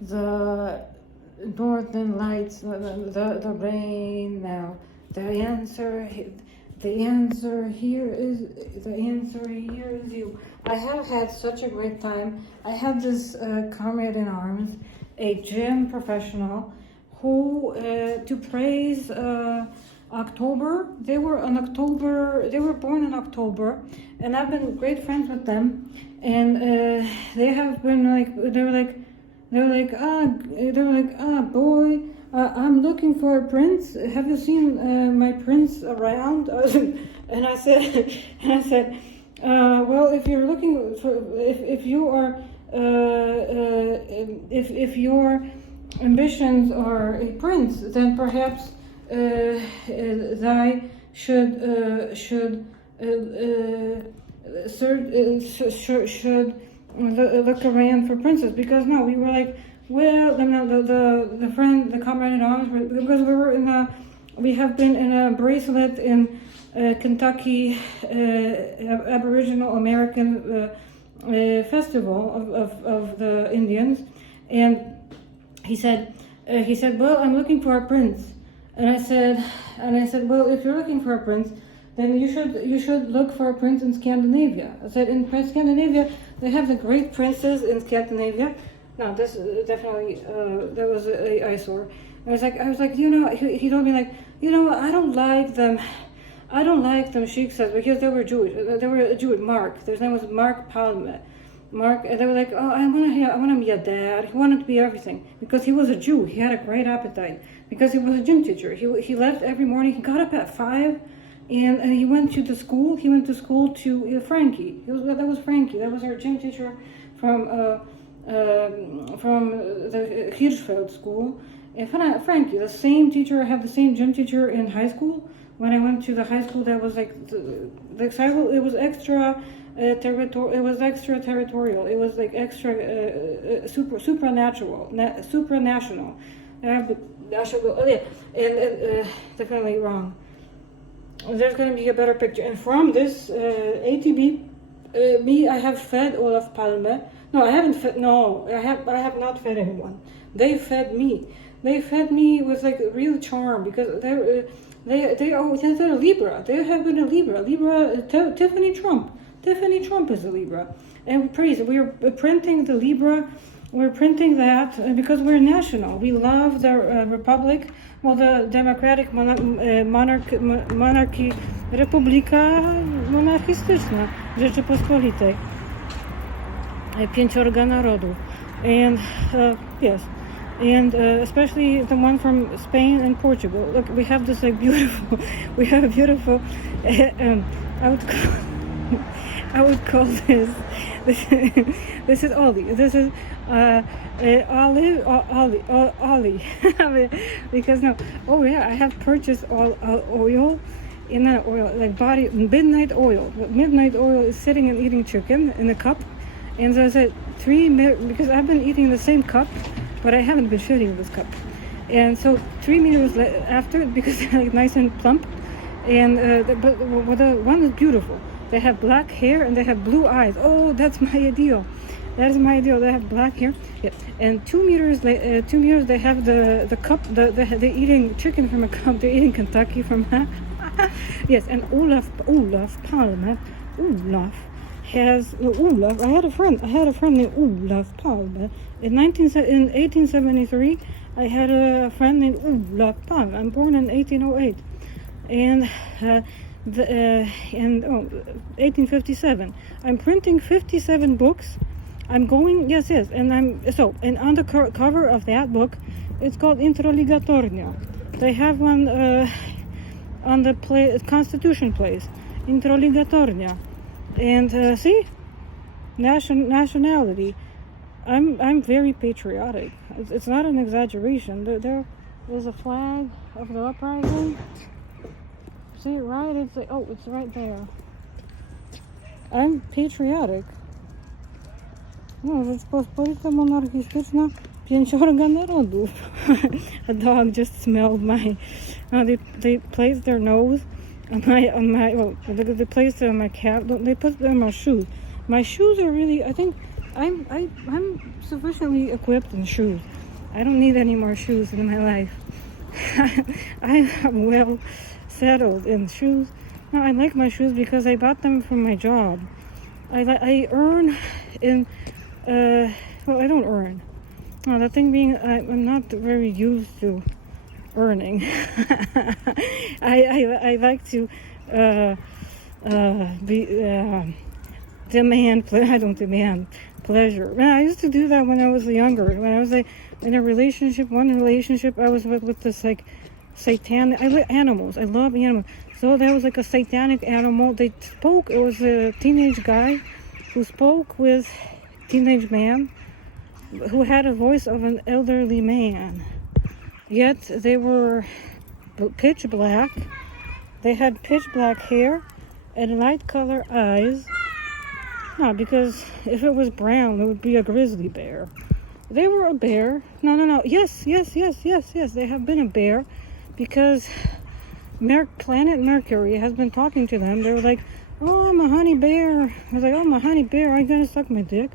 the northern lights, the rain now. The answer here is you. I have had such a great time. I had this comrade in arms, a gym professional, who to praise October. They were born in October, and I've been great friends with them. And they have been boy, I'm looking for a prince. Have you seen my prince around? And I said, well, if you're looking for, if you are, if your ambitions are a prince, then perhaps thy should look around for princes. Because no, we were like, well, the comrade in arms, because we have been in a bracelet in Kentucky Aboriginal American festival of the Indians, and he said, well, I'm looking for a prince, and I said, well, if you're looking for a prince, then you should look for a prince in Scandinavia. I said, in Scandinavia, they have the great princes in Scandinavia. No, this definitely that was a eyesore. I was like, he told me like, I don't like them. She says, because they were Jewish. They were Jewish. Mark. Their name was Mark Palme. Mark. And they were like, oh, I want to be a dad. He wanted to be everything because he was a Jew. He had a great appetite because he was a gym teacher. He left every morning. He got up at 5. And he went to the school. He went to school to Frankie. That was Frankie. That was our gym teacher from the Hirschfeld school. And Frankie, the same teacher. I have the same gym teacher in high school. When I went to the high school, that was like the cycle. It was extra territorial. It was extra territorial. It was like extra supranational. I have the national. Oh yeah, and definitely wrong. There's going to be a better picture. And from this ATB, I have fed Olaf Palme. No, I haven't fed. No, I have not fed anyone. They fed me. They fed me with like real charm because they're a Libra. They have been a Libra. Tiffany Trump. Tiffany Trump is a Libra. And praise it. We're printing the Libra. We're printing that because we're national. We love the republic. Well, the democratic monarchy, Republika Monarchistyczna Rzeczypospolitej. Pięciorga narodów. And yes. And especially the one from Spain and Portugal. Look, we have this like beautiful. We have a beautiful. I would call this. This is Ollie. This is Ollie. Because no. Oh yeah, I have purchased all oil. In that oil, like body midnight oil. Midnight oil is sitting and eating chicken in a cup. And so I said because I've been eating the same cup. But I haven't been shooting this cup. And so 3 minutes after, because they're like nice and plump, and but the one is beautiful. They have black hair and they have blue eyes. Oh, that's my ideal. That is my ideal. They have black hair. Yeah. And 2 meters they have the cup. They're eating chicken from a cup. They're eating Kentucky from that. Yes. And Olaf Palme. I had a friend named Olaf Palme. In 1873, I had a friend named Olaf Palme. I'm born in 1808, and 1857. I'm printing 57 books. I'm going, yes, and and on the cover of that book, it's called Introligatornia. They have one on the Constitution Place, Introligatornia. And see, nationality. I'm very patriotic. It's not an exaggeration. There is a flag of the uprising. See it right? It's right there. I'm patriotic. No, Rzeczpospolita Monarchistyczna Pięciorga Narodów. A dog just smelled my. They placed their nose. They placed it on my cap. They put them on my shoes. My shoes are really, I think I'm sufficiently equipped in shoes. I don't need any more shoes in my life. I am well settled in shoes. No, I like my shoes because I bought them from my job. I earn in, well, I don't earn. No, the thing being, I'm not very used to earning. I like to I don't demand pleasure. Man, I used to do that when I was younger. When I was in a relationship, I was with this like satanic. I like animals. I love animals. So that was like a satanic animal. It was a teenage guy who spoke with teenage man who had a voice of an elderly man. Yet they were pitch black. They had pitch black hair and light color eyes. No, because if it was brown, it would be a grizzly bear. They were a bear. No. Yes. They have been a bear because planet Mercury has been talking to them. They were like, oh, I'm a honey bear. I was like, oh, I'm a honey bear. Are you going to suck my dick?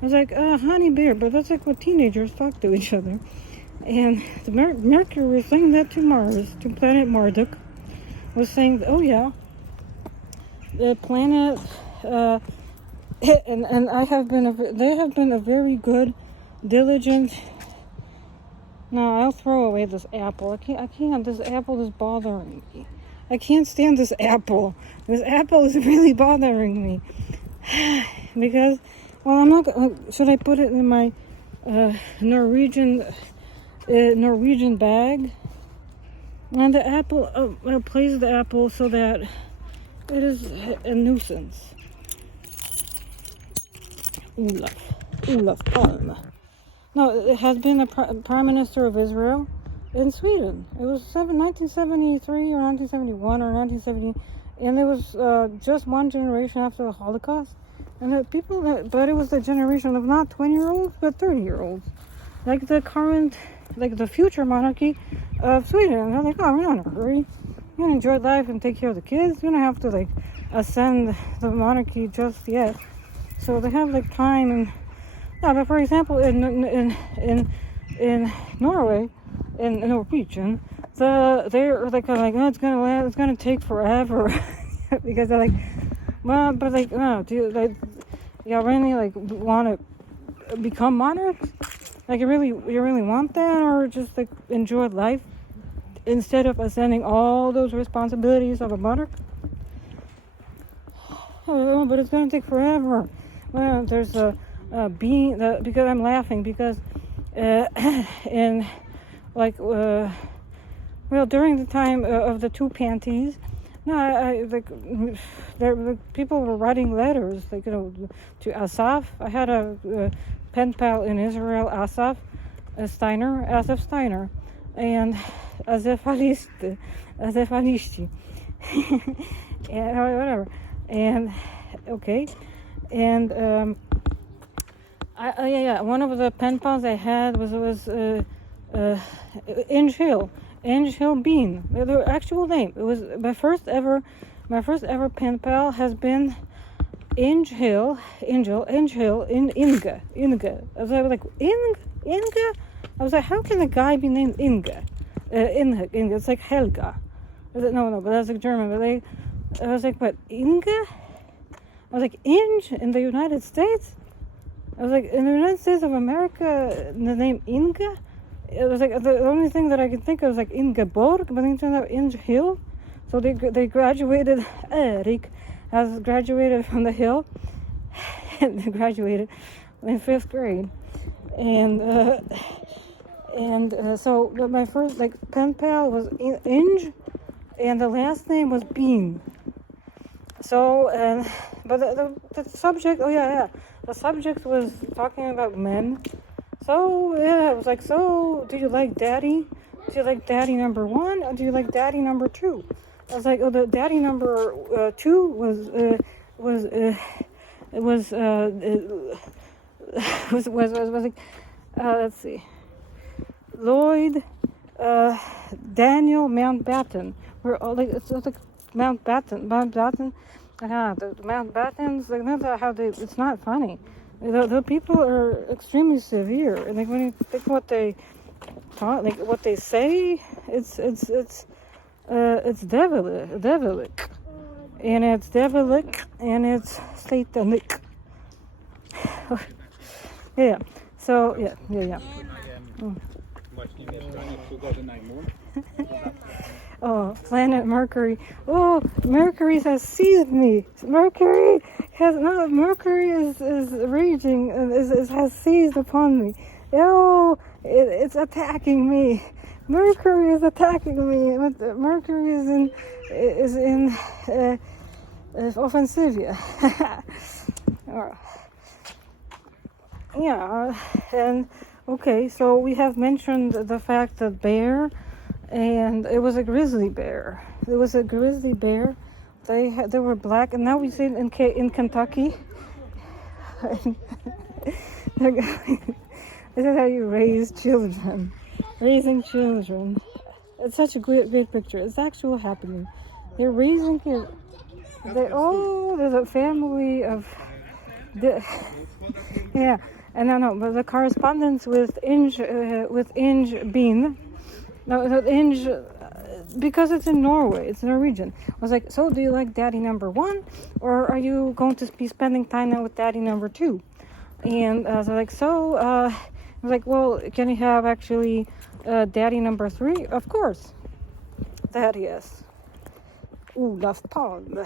I was like, honey bear. But that's like what teenagers talk to each other. And the Mercury was saying that to Mars, to planet Marduk, was saying, oh yeah, the planet, and they have been a very good, diligent. No, I'll throw away this apple. I can't. This apple is bothering me. I can't stand this apple. This apple is really bothering me because, well, I'm not. Should I put it in my Norwegian bag? And the apple, I'll place the apple so that it is a nuisance. Olof Palme. No, it has been a prime minister of Israel in Sweden. It was 1973 or 1971 or 1970, and it was just one generation after the Holocaust. And but it was the generation of not 20-year-olds, but 30-year-olds. Like the current, like the future monarchy of Sweden. And they're like, oh, we're not in a hurry. You want to enjoy life and take care of the kids. You don't have to like ascend the monarchy just yet. So they have like time. And but for example, in Norway, in Norwegian, they're like, oh, it's gonna take forever because they're like, well, but like, no, do you like, y'all really like want to become monarchs? Like you really want that, or just like enjoy life instead of ascending all those responsibilities of a monarch? Oh, but it's gonna take forever. Well, there's because I'm laughing because in like during the time of the two panties, people were writing letters like to Asaf. I had a pen pal in Israel, Asaf Steiner, and Asaf Alishti, and whatever, and okay. And one of the pen pals I had was Inge Hill Bean. The actual name. It was my first ever pen pal has been Inge Hill in Inge. I was like Inge. I was like, how can a guy be named Inge? Inge. It's like Helga. I was like, no, but that's like German. But I was like, what, Inge? I was like, Inge in the United States? I was like, in the United States of America, the name Inge? It was like, the only thing that I could think of was like Ingeborg, but then it turned out Inge Hill. So they graduated, Eric has graduated from the Hill, and they graduated in 5th grade. So my first like pen pal was Inge, and the last name was Bean. So, but the subject, the subject was talking about men. So, it was like, so, do you like daddy? Do you like daddy number 1, or do you like daddy number 2? I was like, oh, the daddy number 2 was like, let's see, Lloyd, Daniel Mountbatten. We're all like, it's like Mountbatten. The Mountbattens, like, not how it's not funny. The people are extremely severe. Like when you think what they taught, like what they say, it's devilic, and it's and it's satanic. Yeah. So yeah. Oh, planet Mercury. Oh, Mercury has seized me. Mercury is raging, has seized upon me. Oh, it's attacking me. Mercury is attacking me. Mercury is in offensivia. Yeah, and okay, so we have mentioned the fact that bear, and it was a grizzly bear. It was a grizzly bear. They were black, and now we see it in Kentucky. This is how you raise children. Raising children. It's such a great picture. It's actually happening. They're raising kids. There's a family of... Yeah, and no, but the correspondence with Inge Bean... No, Inge... Because it's in Norway, it's Norwegian. I was like, so do you like daddy number 1? Or are you going to be spending time now with daddy number 2? And I was like, I was like, well, can you have actually daddy number 3? Of course. That yes. Olaf Palm.